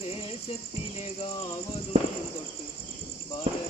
देशत्तिले गावदुं तोट्टु बालर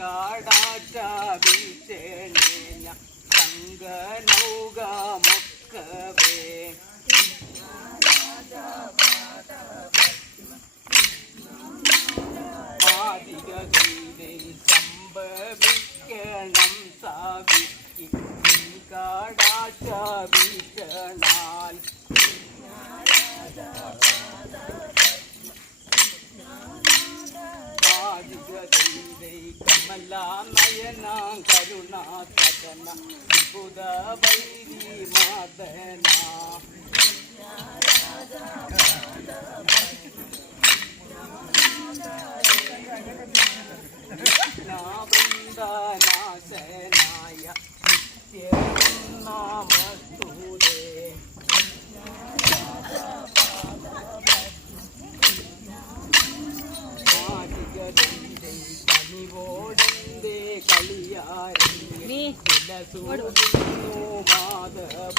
ആദികഗീതേ വൃന്ദനാശനായ നിത്യ നാമസ്തുതേ കനിവോടന്റെ കളിയാരി തുലസൂടുന്നു Madhava.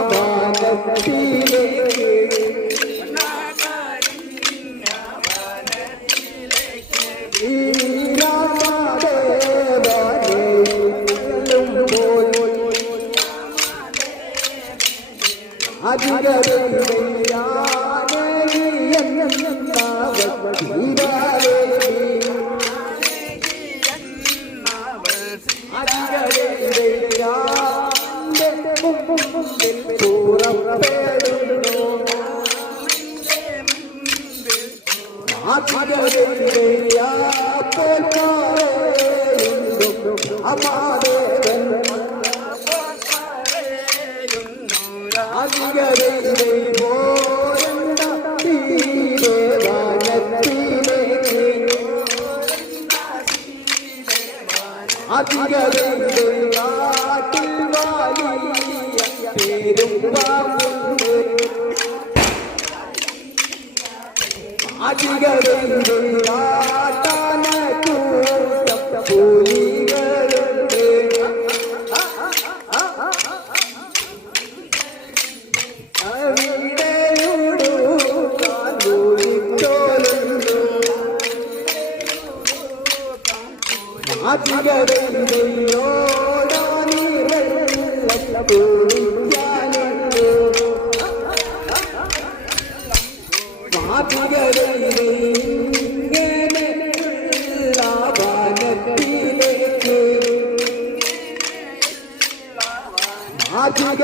I got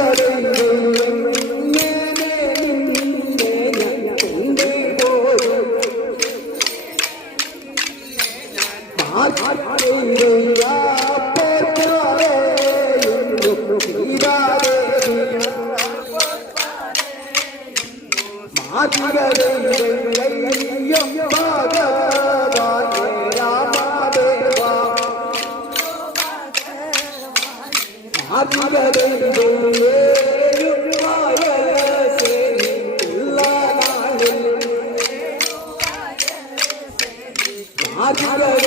a little bit of a young father. I'll be going.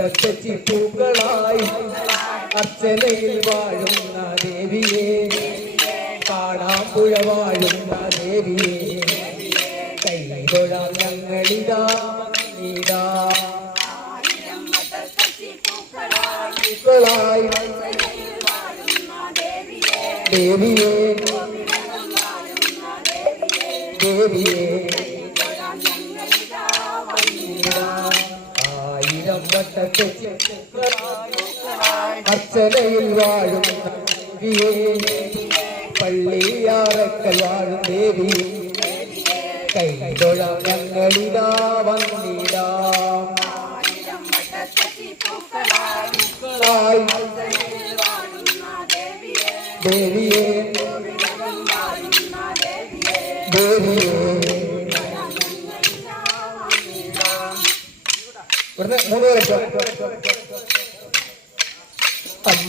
വട്ടത്തെച്ചി പൂക്കളായി അർച്ചനയിൽ വാഴുന്ന ദേവിയെ. ആലപ്പുഴ വാഴുന്ന ദേവിയെ. കൈതൊഴാം ഞങ്ങളിതാ നീതാ പൂക്കളായി ദേവിയെ. ദേവിയെ. അർച്ചനയിൽ വാഴും ദേവിയെ. പള്ളിയാറക്കൽ വാഴും ദേവി. കൈതൊഴാം ഞങ്ങളിതാ വന്നിടാം. ദേവിയെ. ദേവിയെ. ഇവിടുന്ന് മൂന്ന് പേരെ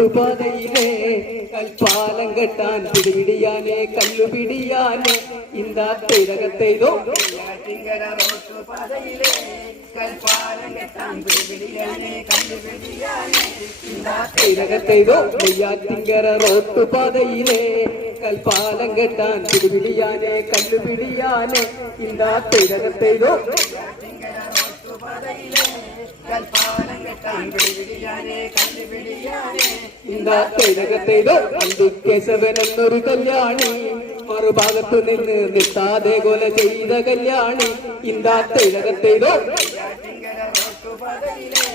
റോട്ടുപാതയിലെ കൽപ്പാലം കെട്ടാൻ പിടിപിടിയാനെ കല്ലുപിടിയാനെ ഇന്താ തിരകത്തെയ്തോ നെയ്യാറ്റിങ്കര റോട്ടുപാതയിലെ കൽപ്പാലം കെട്ടാൻ പിടിപിടിയാനെ കണ്ടുപിടിയാനെ തിരകത്തെയ്തോ നെയ്യാറ്റിങ്കര റോട്ടുപാതയിലെ കൽപ്പാലം കെട്ടാൻ പിടിപിടിയാനെ കല്ലുപിടിയാനെ ഇന്താ തിരകത്തെയ്തോ കൽപ്പാലം എന്നൊരു കല്യാണി. മറുഭാഗത്തു നിന്ന് നിർത്താതെ കൊല ചെയ്ത കല്യാണി. ഇന്താ തിരകത്തെയ്തോ നെയ്യാറ്റിങ്കര റോട്ടുപാതയിലെ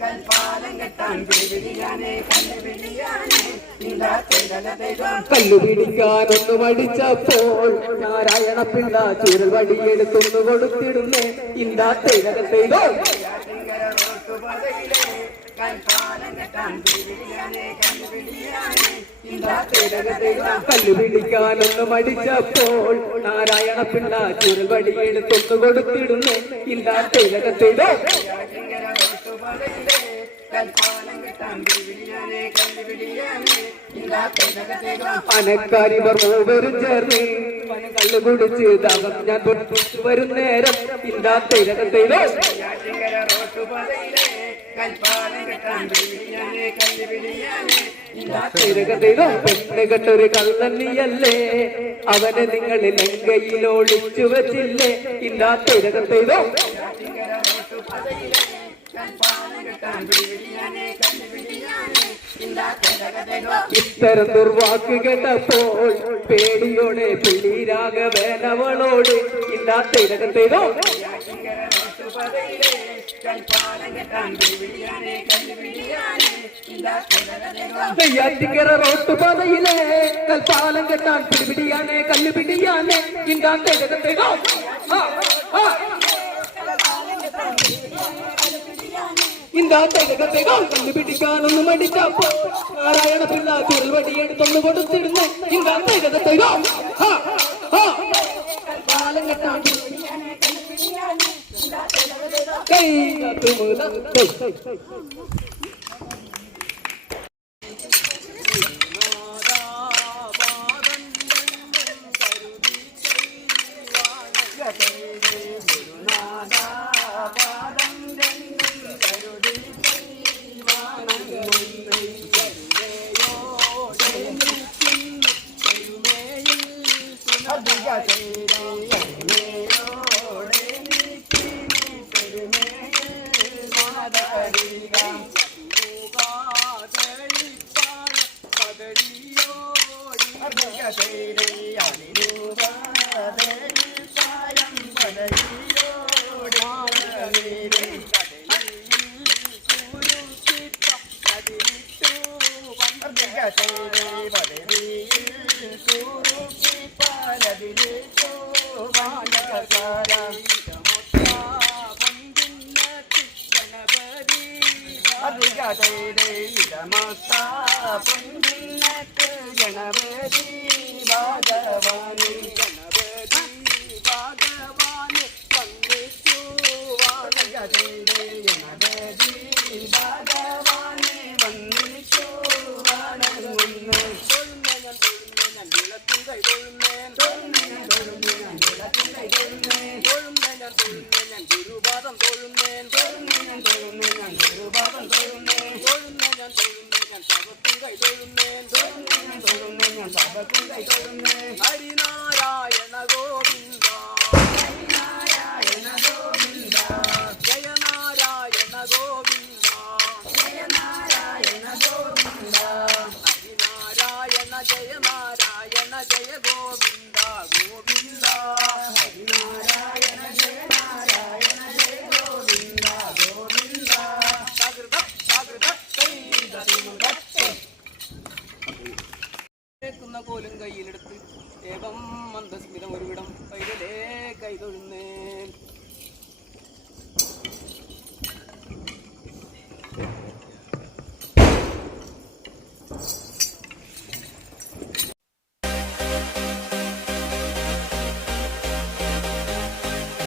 കൽപ്പാലം കെട്ടാൻ പിടിപിടിയാനെ കണ്ടുപിടിയാനെ. ഇന്താ തിരകത്തെയ്തോ കല്ലുപിടിക്കാനൊന്നു മടിച്ചപ്പോൾ നാരായണ പിള്ള ചൂരൽ വടിയെടുത്തൊന്നു കൊടുത്തിടുന്നേ. ഇന്താ നെയ്യാറ്റിങ്കര റോട്ടുപാതയിലെ കൽപ്പാലം കെട്ടാൻ പിടിപിടിയാനെ കണ്ടുപിടിയാനെ ഇന്താ തേരകത്തേതാ കല്ലു പിടിക്കാനൊന്ന് മടിച്ചപ്പോൾ നാരായണ പിള്ള ചുരുൾ വടിയെടുത്തൊന്നു കൊടുത്തിടുന്നു. ഇല്ലാ തേലകത്തേതോ അനക്കാരി മൂവരും ചേർന്ന് കള്ളു കുടിച്ച് ഞാൻ വരുന്നേരം വരും നേരം. ഇല്ലാ തേലകത്തേതോ ചിങ്കര കള്ളിയല്ലേ അവനെ നിങ്ങൾ ലങ്കയിൽ ഒളിച്ചു വച്ചില്ലേ? ഇല്ലാ തിരകതയിലോ ചിങ്കര റോട്ടുപാതയിലെ കൽപ്പാലം കെട്ടാൻ പിടിപിടിയാനെ കല്ലുപിടിയാനെ ഇന്താ തേരകത്തേതാ ഇത്തരം ദുർവാക്ക് കേട്ടപ്പോൾ പേടിയോടെ പുള്ളി രാഘവേനവളോട് ഇല്ലാ തിരകതയിലോ ചിങ്കര റോട്ടുപാതയിലെ കൽപ്പാലം കെട്ടാൻ പിടിപിടിയാനേ കല്ലുപിടിയാനേ ഇന്താ കല്ല് പിടിക്കാനൊന്നും മടിച്ചപ്പോ നാരായണ പിള്ള ചുരുൾ വടിയെടുത്തൊന്ന് കൊടുത്തിരുന്നു ഇന്താ തിരകത്തേതോ കൈ കാത്തുമുല ജയ ജയ ഗോവിന്ദ ഗോവിന്ദ. നാരായണ ജയ നാരായണ ജയ ഗോവിന്ദ ഗോവിന്ദ സകൃത സകൃത കേൾക്കുന്ന കോലും കയ്യിലെടുത്ത് ഏകം മന്ദസ്മിതം ഒരുവിടം കൈകളെ കൈതൊഴുന്നേൻ